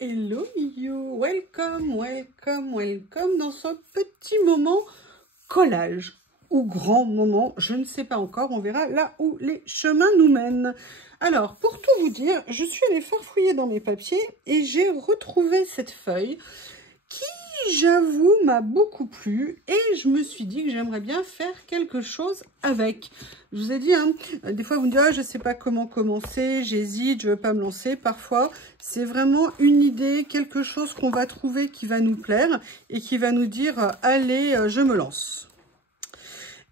Hello you, welcome, welcome, welcome dans ce petit moment collage ou grand moment, je ne sais pas encore, on verra là où les chemins nous mènent. Alors, pour tout vous dire, je suis allée farfouiller dans mes papiers et j'ai retrouvé cette feuille qui, j'avoue, m'a beaucoup plu et je me suis dit que j'aimerais bien faire quelque chose avec. Je vous ai dit, hein, des fois vous me dites, ah, je ne sais pas comment commencer, j'hésite, je ne veux pas me lancer. Parfois, c'est vraiment une idée, quelque chose qu'on va trouver qui va nous plaire et qui va nous dire, allez, je me lance.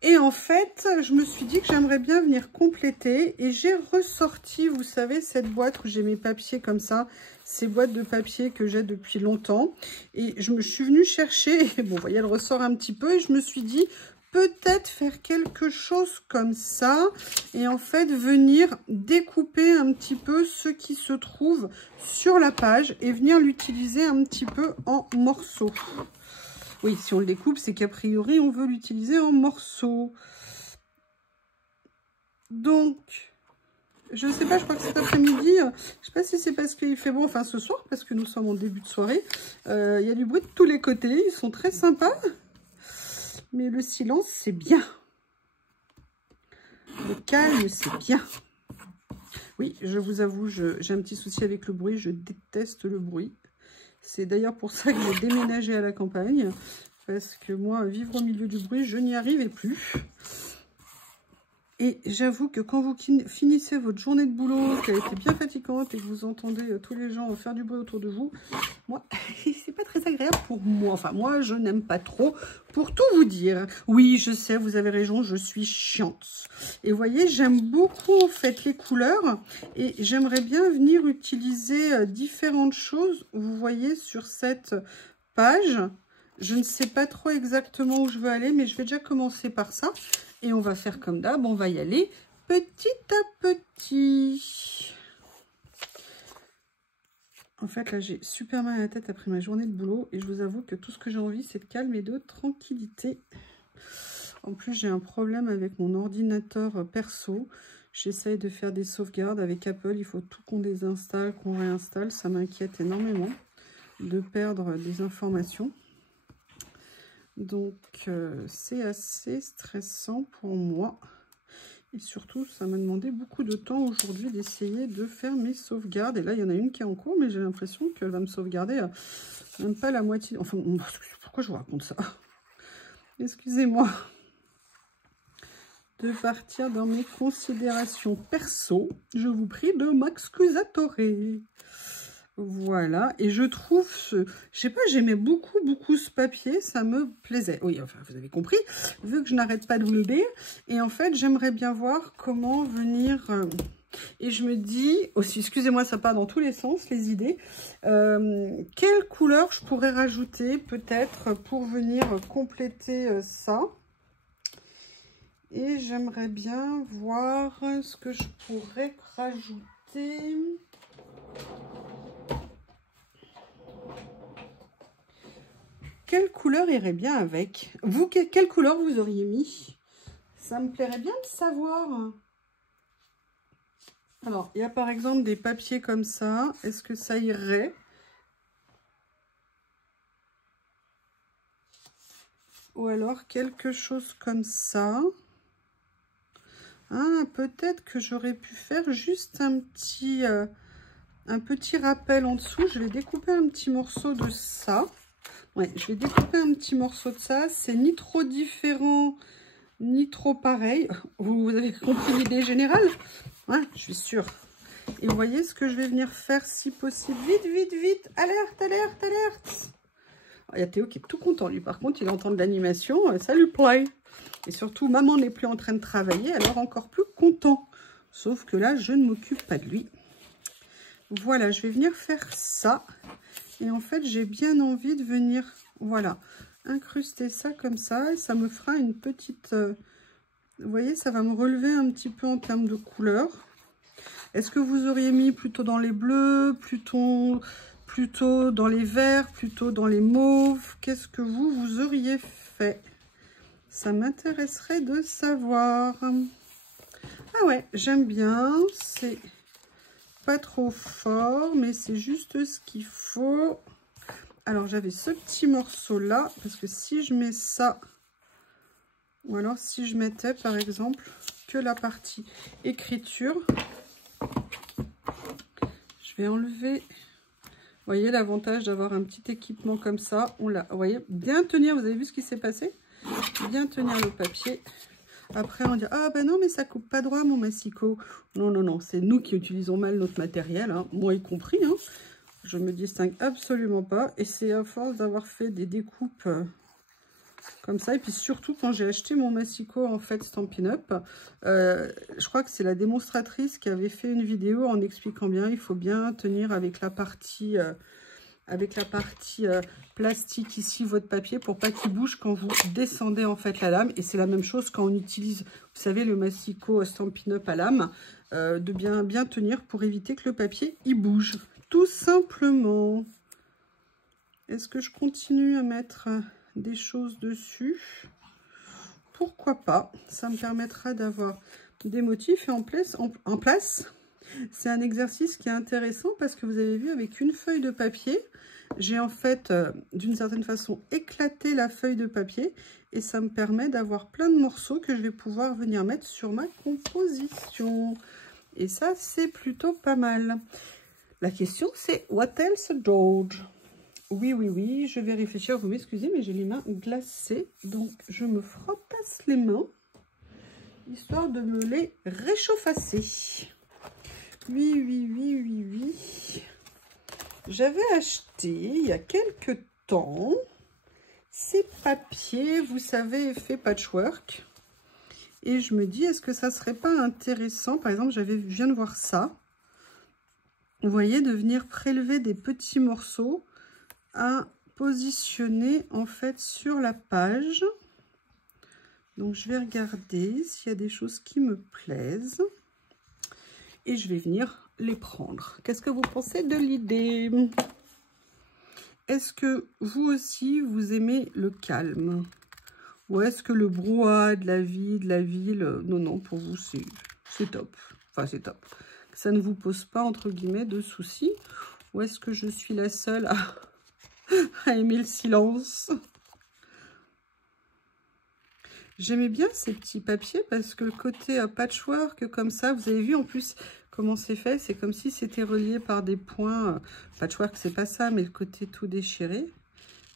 Et en fait, je me suis dit que j'aimerais bien venir compléter et j'ai ressorti, vous savez, cette boîte où j'ai mes papiers comme ça, ces boîtes de papier que j'ai depuis longtemps. Et je suis venue chercher, et bon, vous voyez, elle ressort un petit peu et je me suis dit peut-être faire quelque chose comme ça et en fait venir découper un petit peu ce qui se trouve sur la page et venir l'utiliser un petit peu en morceaux. Oui, si on le découpe, c'est qu'a priori, on veut l'utiliser en morceaux. Donc, je ne sais pas, je crois que cet après-midi, je ne sais pas si c'est parce qu'il fait bon, enfin ce soir, parce que nous sommes en début de soirée, il y a du bruit de tous les côtés, ils sont très sympas, mais le silence, c'est bien. Le calme, c'est bien. Oui, je vous avoue, j'ai un petit souci avec le bruit, je déteste le bruit. C'est d'ailleurs pour ça que j'ai déménagé à la campagne. Parce que moi, vivre au milieu du bruit, je n'y arrivais plus. Et j'avoue que quand vous finissez votre journée de boulot, qu'elle était bien fatigante et que vous entendez tous les gens faire du bruit autour de vous, moi, c'est pas très agréable pour moi. Enfin, moi, je n'aime pas trop, pour tout vous dire. Oui, je sais, vous avez raison, je suis chiante. Et vous voyez, j'aime beaucoup, en fait, les couleurs. Et j'aimerais bien venir utiliser différentes choses, vous voyez, sur cette page. Je ne sais pas trop exactement où je veux aller, mais je vais déjà commencer par ça. Et on va faire comme d'hab, on va y aller petit à petit. En fait, là, j'ai super mal à la tête après ma journée de boulot. Et je vous avoue que tout ce que j'ai envie, c'est de calme et de tranquillité. En plus, j'ai un problème avec mon ordinateur perso. J'essaye de faire des sauvegardes avec Apple. Il faut tout qu'on désinstalle, qu'on réinstalle. Ça m'inquiète énormément de perdre des informations. Donc, c'est assez stressant pour moi. Et surtout, ça m'a demandé beaucoup de temps aujourd'hui d'essayer de faire mes sauvegardes. Et là, il y en a une qui est en cours, mais j'ai l'impression qu'elle va me sauvegarder même pas la moitié. Enfin, pourquoi je vous raconte ça? Excusez-moi de partir dans mes considérations perso. Je vous prie de m'excusatore. Voilà, et je trouve, je sais pas, j'aimais beaucoup ce papier, ça me plaisait. Oui, enfin, vous avez compris, vu que je n'arrête pas de vous le dire. Et en fait, j'aimerais bien voir comment venir... et je me dis, aussi, excusez-moi, ça part dans tous les sens, les idées. Quelle couleur je pourrais rajouter, peut-être, pour venir compléter ça. Et j'aimerais bien voir ce que je pourrais rajouter... Quelle couleur irait bien avec? Vous, quelle couleur vous auriez mis? Ça me plairait bien de savoir. Alors, il y a par exemple des papiers comme ça. Est-ce que ça irait? Ou alors quelque chose comme ça. Ah, peut-être que j'aurais pu faire juste un petit rappel en dessous. Je vais découper un petit morceau de ça. Ouais, je vais découper un petit morceau de ça. C'est ni trop différent, ni trop pareil. Vous avez compris l'idée générale? Ouais, je suis sûre. Et vous voyez ce que je vais venir faire si possible. Vite, vite, vite. Alerte, alerte, alerte. Il y a Théo qui est tout content. Lui, par contre, il entend de l'animation. Ça lui plaît. Et surtout, maman n'est plus en train de travailler. Alors, encore plus content. Sauf que là, je ne m'occupe pas de lui. Voilà, je vais venir faire ça. Et en fait, j'ai bien envie de venir, voilà, incruster ça comme ça. Et ça me fera une petite... vous voyez, ça va me relever un petit peu en termes de couleur. Est-ce que vous auriez mis plutôt dans les bleus, plutôt dans les verts, plutôt dans les mauves? Qu'est-ce que vous auriez fait? Ça m'intéresserait de savoir. Ah ouais, j'aime bien. C'est pas trop fort, mais c'est juste ce qu'il faut. Alors, j'avais ce petit morceau-là, parce que si je mets ça, ou alors si je mettais, par exemple, que la partie écriture, je vais enlever. Vous voyez l'avantage d'avoir un petit équipement comme ça. On l'a, vous voyez, bien tenir, vous avez vu ce qui s'est passé? Bien tenir le papier. Après, on dit, ah ben non, mais ça coupe pas droit mon massicot. Non, non, non, c'est nous qui utilisons mal notre matériel, hein, moi y compris. Hein. Je me distingue absolument pas. Et c'est à force d'avoir fait des découpes comme ça. Et puis surtout, quand j'ai acheté mon massicot, en fait, Stampin' Up, je crois que c'est la démonstratrice qui avait fait une vidéo en expliquant bien, il faut bien tenir avec la partie... plastique ici, votre papier, pour pas qu'il bouge quand vous descendez en fait la lame. Et c'est la même chose quand on utilise, vous savez, le massicot Stampin' Up à lame, de bien tenir pour éviter que le papier il bouge, tout simplement. Est-ce que je continue à mettre des choses dessus? Pourquoi pas? Ça me permettra d'avoir des motifs. Et en place, c'est un exercice qui est intéressant parce que vous avez vu, avec une feuille de papier, j'ai en fait, d'une certaine façon, éclaté la feuille de papier et ça me permet d'avoir plein de morceaux que je vais pouvoir venir mettre sur ma composition. Et ça, c'est plutôt pas mal. La question, c'est what else, George? Oui, oui, oui, je vais réfléchir. Vous m'excusez, mais j'ai les mains glacées, donc je me frottasse les mains, histoire de me les réchauffer. Oui, oui, oui, oui, oui. J'avais acheté, il y a quelques temps, ces papiers, vous savez, fait patchwork. Et je me dis, est-ce que ça serait pas intéressant, par exemple, je viens de voir ça. Vous voyez, de venir prélever des petits morceaux à positionner, en fait, sur la page. Donc, je vais regarder s'il y a des choses qui me plaisent. Et je vais venir les prendre. Qu'est-ce que vous pensez de l'idée? Est-ce que vous aussi, vous aimez le calme? Ou est-ce que le brouhaha de la vie, de la ville, non, non, pour vous, c'est top. Enfin, c'est top. Ça ne vous pose pas, entre guillemets, de soucis? Ou est-ce que je suis la seule à aimer le silence? J'aimais bien ces petits papiers parce que le côté patchwork comme ça, vous avez vu en plus comment c'est fait, c'est comme si c'était relié par des points. Patchwork, c'est pas ça, mais le côté tout déchiré,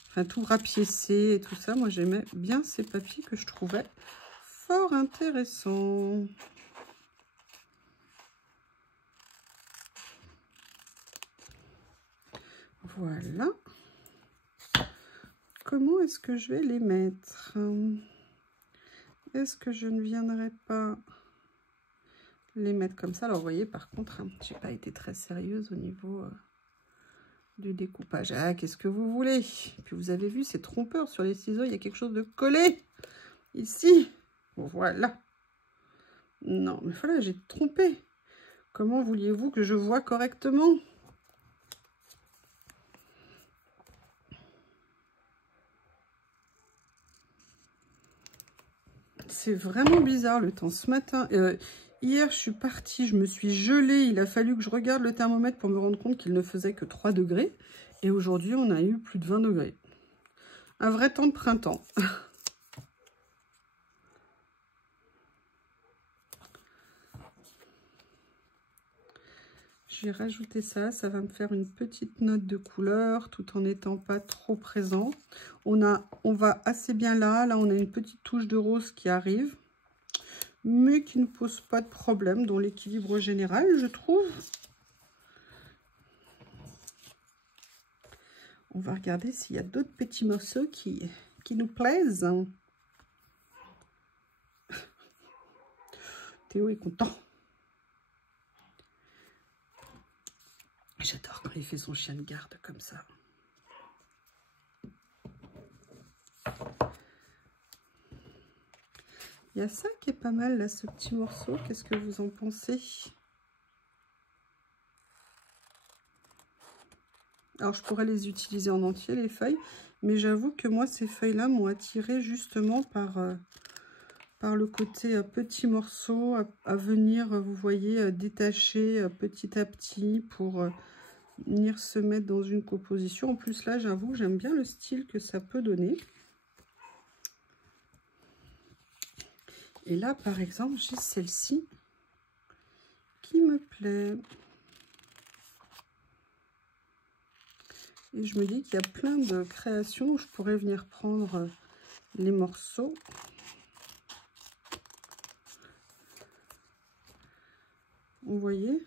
enfin tout rapiécé et tout ça. Moi, j'aimais bien ces papiers que je trouvais fort intéressants. Voilà. Comment est-ce que je vais les mettre? Est-ce que je ne viendrai pas les mettre comme ça? Alors, vous voyez, par contre, hein, j'ai pas été très sérieuse au niveau du découpage. Ah, qu'est-ce que vous voulez? Puis vous avez vu, c'est trompeur sur les ciseaux. Il y a quelque chose de collé ici. Voilà. Non, mais voilà, j'ai trompé. Comment vouliez-vous que je vois correctement? C'est vraiment bizarre le temps. Ce matin, hier, je suis partie, je me suis gelée. Il a fallu que je regarde le thermomètre pour me rendre compte qu'il ne faisait que 3 degrés. Et aujourd'hui, on a eu plus de 20 degrés. Un vrai temps de printemps. Je vais rajouter ça. Ça va me faire une petite note de couleur tout en n'étant pas trop présent. On va assez bien là. Là, on a une petite touche de rose qui arrive, mais qui ne pose pas de problème dans l'équilibre général, je trouve. On va regarder s'il y a d'autres petits morceaux qui nous plaisent. Théo est content. J'adore quand il fait son chien de garde comme ça. Il y a ça qui est pas mal là, ce petit morceau. Qu'est-ce que vous en pensez? Alors, je pourrais les utiliser en entier, les feuilles. Mais j'avoue que moi, ces feuilles-là m'ont attirée justement par par le côté petits morceaux à venir, vous voyez, détacher petit à petit pour venir se mettre dans une composition. En plus là, j'avoue, j'aime bien le style que ça peut donner. Et là, par exemple, j'ai celle-ci qui me plaît. Et je me dis qu'il y a plein de créations où je pourrais venir prendre les morceaux. Vous voyez,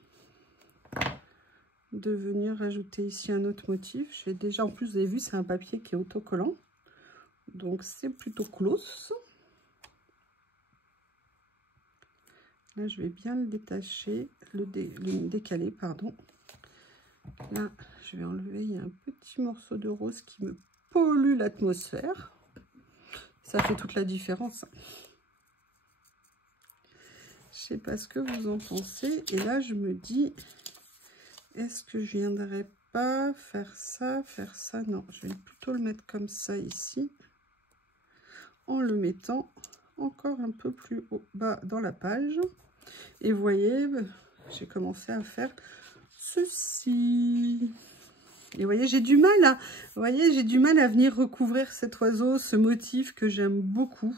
de venir rajouter ici un autre motif. Je vais déjà, en plus, vous avez vu, c'est un papier qui est autocollant. Donc, c'est plutôt close. Là, je vais bien le détacher, le décaler, pardon. Là, je vais enlever, il y a un petit morceau de rose qui me pollue l'atmosphère. Ça fait toute la différence. Je sais pas ce que vous en pensez. Et là, je me dis, est-ce que je viendrais pas faire ça, Non, je vais plutôt le mettre comme ça ici, en le mettant encore un peu plus haut bas dans la page. Et vous voyez, j'ai commencé à faire ceci. Et vous voyez, j'ai du mal à, venir recouvrir cet oiseau, ce motif que j'aime beaucoup.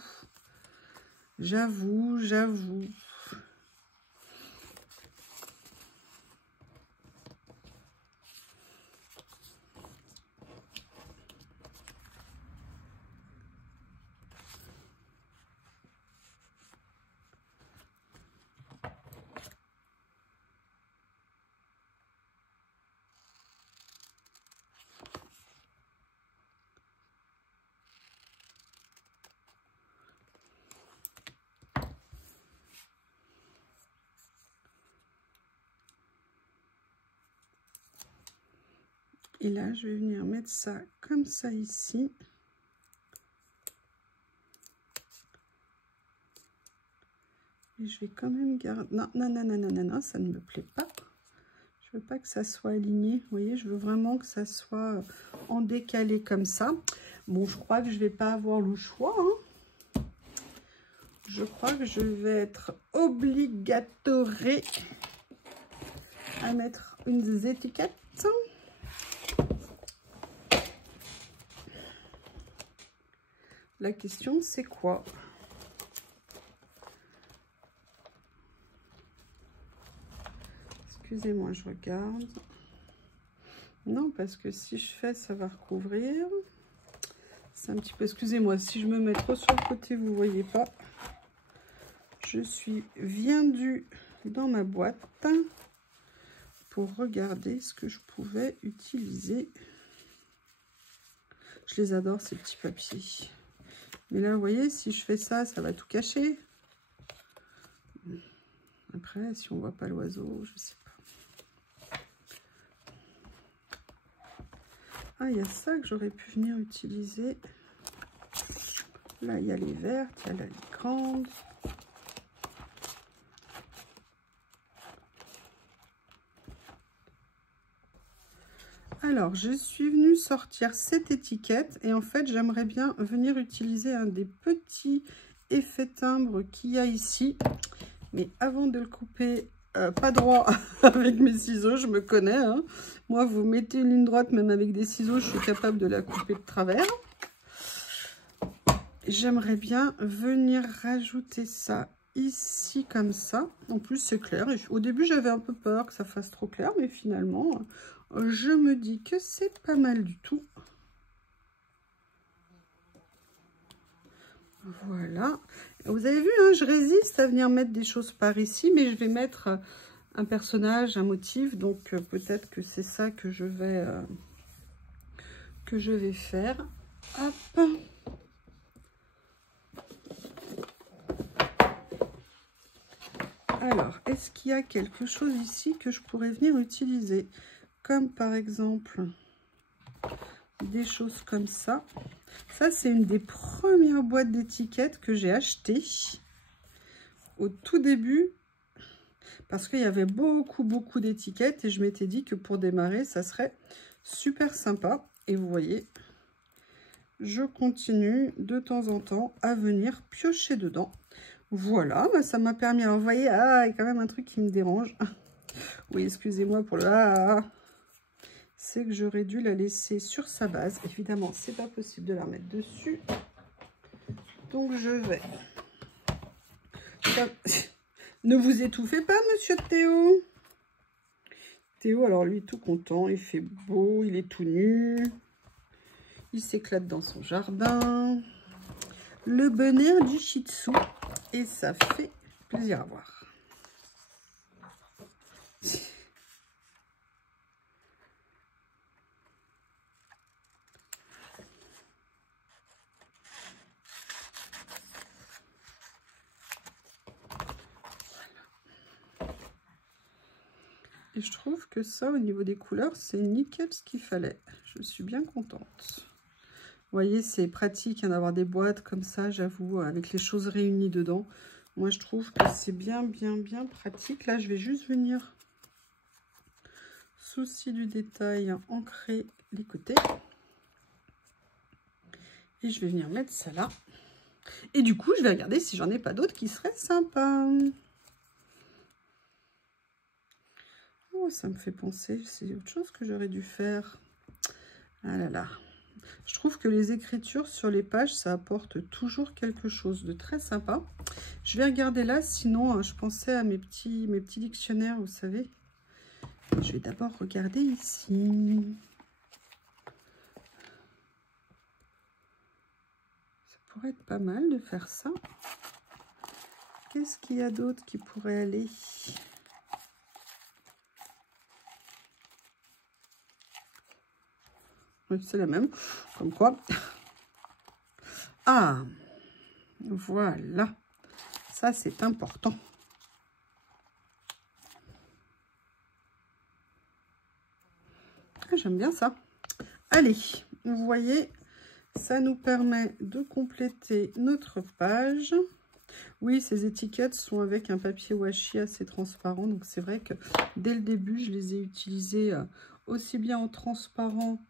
J'avoue. Et là, je vais venir mettre ça comme ça ici. Et je vais quand même garder... Non, ça ne me plaît pas. Je veux pas que ça soit aligné. Vous voyez, je veux vraiment que ça soit en décalé comme ça. Bon, je crois que je vais pas avoir le choix, hein. Je crois que je vais être obligatorée à mettre une étiquette. La question, c'est quoi? Excusez-moi, je regarde. Non, parce que si je fais, ça va recouvrir. C'est un petit peu... Excusez-moi, si je me mets trop sur le côté, vous ne voyez pas. Je suis viendue dans ma boîte pour regarder ce que je pouvais utiliser. Je les adore, ces petits papiers. Mais là, vous voyez, si je fais ça, ça va tout cacher. Après, si on voit pas l'oiseau, je sais pas. Ah, il y a ça que j'aurais pu venir utiliser. Là, il y a les vertes, il y a la grande. Alors, je suis venue sortir cette étiquette et en fait, j'aimerais bien venir utiliser un des petits effets timbres qu'il y a ici. Mais avant de le couper, pas droit avec mes ciseaux, je me connais, hein. Moi, vous mettez une ligne droite, même avec des ciseaux, je suis capable de la couper de travers. J'aimerais bien venir rajouter ça ici comme ça. En plus, c'est clair. Et au début, j'avais un peu peur que ça fasse trop clair, mais finalement... je me dis que c'est pas mal du tout. Voilà. Vous avez vu, hein, je résiste à venir mettre des choses par ici, mais je vais mettre un personnage, un motif. Donc, peut-être que c'est ça que je vais faire. Hop. Alors, est-ce qu'il y a quelque chose ici que je pourrais venir utiliser? Comme par exemple des choses comme ça. Ça, c'est une des premières boîtes d'étiquettes que j'ai achetées au tout début parce qu'il y avait beaucoup d'étiquettes et je m'étais dit que pour démarrer, ça serait super sympa. Et vous voyez, je continue de temps en temps à venir piocher dedans. Voilà, bah ça m'a permis. Alors, vous voyez, ah, il y a quand même un truc qui me dérange. Oui, excusez-moi pour le ah. C'est que j'aurais dû la laisser sur sa base. Évidemment, c'est pas possible de la remettre dessus. Donc, je vais... Ne vous étouffez pas, monsieur Théo. Théo, alors lui, tout content. Il fait beau, il est tout nu. Il s'éclate dans son jardin. Le bonheur du Shih Tzu. Et ça fait plaisir à voir. Et je trouve que ça, au niveau des couleurs, c'est nickel ce qu'il fallait. Je suis bien contente. Vous voyez, c'est pratique d'avoir des boîtes comme ça, j'avoue, avec les choses réunies dedans. Moi, je trouve que c'est bien pratique. Là, je vais juste venir, souci du détail, ancrer les côtés. Et je vais venir mettre ça là. Et du coup, je vais regarder si j'en ai pas d'autres qui seraient sympas. Oh, ça me fait penser, c'est autre chose que j'aurais dû faire. Ah là là. Je trouve que les écritures sur les pages, ça apporte toujours quelque chose de très sympa. Je vais regarder là, sinon je pensais à mes petits dictionnaires, vous savez. Je vais d'abord regarder ici. Ça pourrait être pas mal de faire ça. Qu'est-ce qu'il y a d'autre qui pourrait aller ? C'est la même, comme quoi. Ah, voilà. Ça, c'est important. Ah, j'aime bien ça. Allez, vous voyez, ça nous permet de compléter notre page. Oui, ces étiquettes sont avec un papier washi assez transparent. Donc, c'est vrai que dès le début, je les ai utilisées aussi bien en transparent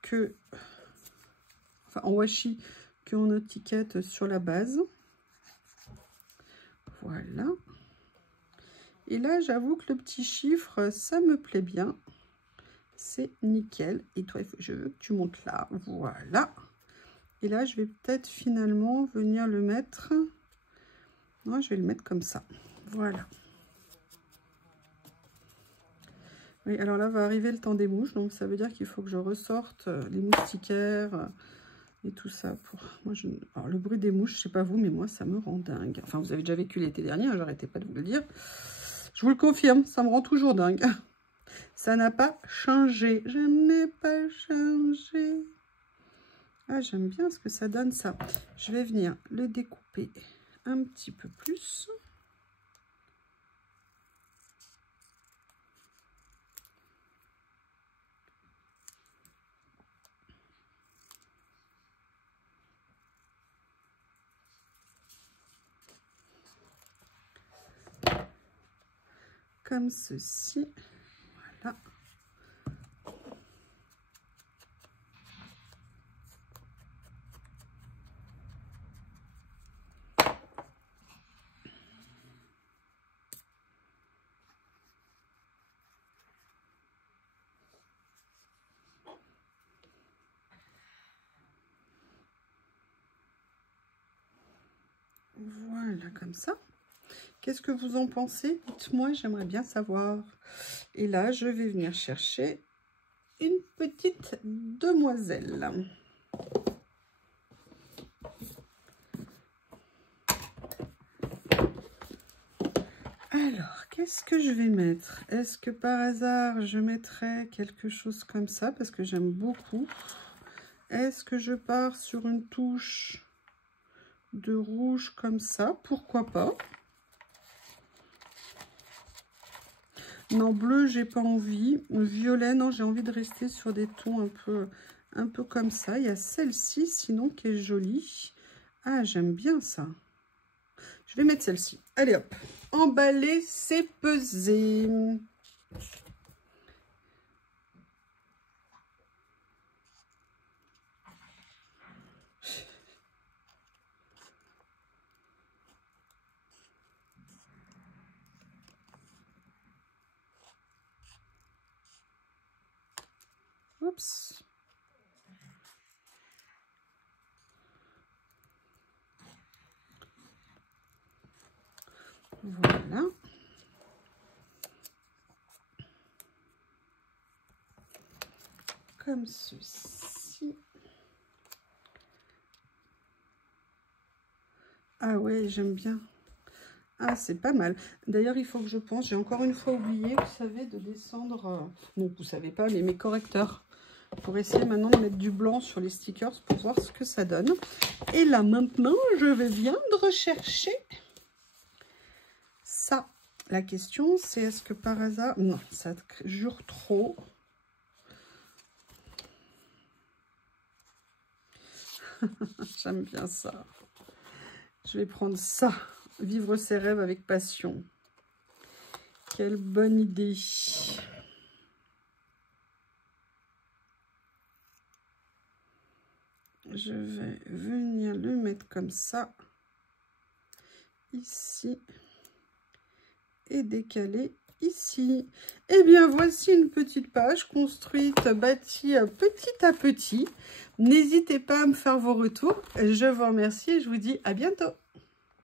que... Enfin, en washi qu'en étiquette sur la base. Voilà. Et là, j'avoue que le petit chiffre, ça me plaît bien. C'est nickel. Et toi, je veux que tu montes là. Voilà. Et là, je vais peut-être finalement venir le mettre... Non, je vais le mettre comme ça. Voilà. Oui, alors là, va arriver le temps des mouches. Donc, ça veut dire qu'il faut que je ressorte les moustiquaires et tout ça. Moi, alors, le bruit des mouches, je sais pas vous, mais moi, ça me rend dingue. Enfin, vous avez déjà vécu l'été dernier, hein, j'arrêtais pas de vous le dire. Je vous le confirme, ça me rend toujours dingue. Ça n'a pas changé. Je n'ai pas changé. Ah, j'aime bien ce que ça donne, ça. Je vais venir le découper un petit peu plus. Comme ceci. Voilà. Voilà, comme ça. Qu'est-ce que vous en pensez? Dites-moi, j'aimerais bien savoir. Et là, je vais venir chercher une petite demoiselle. Alors, qu'est-ce que je vais mettre? Est-ce que par hasard, je mettrais quelque chose comme ça? Parce que j'aime beaucoup. Est-ce que je pars sur une touche de rouge comme ça? Pourquoi pas? Non, bleu, j'ai pas envie. Violet, non, j'ai envie de rester sur des tons un peu comme ça. Il y a celle-ci, sinon, qui est jolie. Ah, j'aime bien ça. Je vais mettre celle-ci. Allez, hop. Emballer, c'est peser. Oups. Voilà. Comme ceci. Ah ouais, j'aime bien. Ah, c'est pas mal. D'ailleurs, il faut que je pense, j'ai encore une fois oublié, vous savez, de descendre... Bon, vous savez pas, mais mes correcteurs. Pour essayer maintenant de mettre du blanc sur les stickers pour voir ce que ça donne. Et là, maintenant, je vais bien rechercher ça. La question, c'est est-ce que par hasard... Non, ça jure trop. J'aime bien ça. Je vais prendre ça. Vivre ses rêves avec passion. Quelle bonne idée. Je vais venir le mettre comme ça. Ici. Et décaler ici. Et bien, voici une petite page construite, bâtie petit à petit. N'hésitez pas à me faire vos retours. Je vous remercie et je vous dis à bientôt.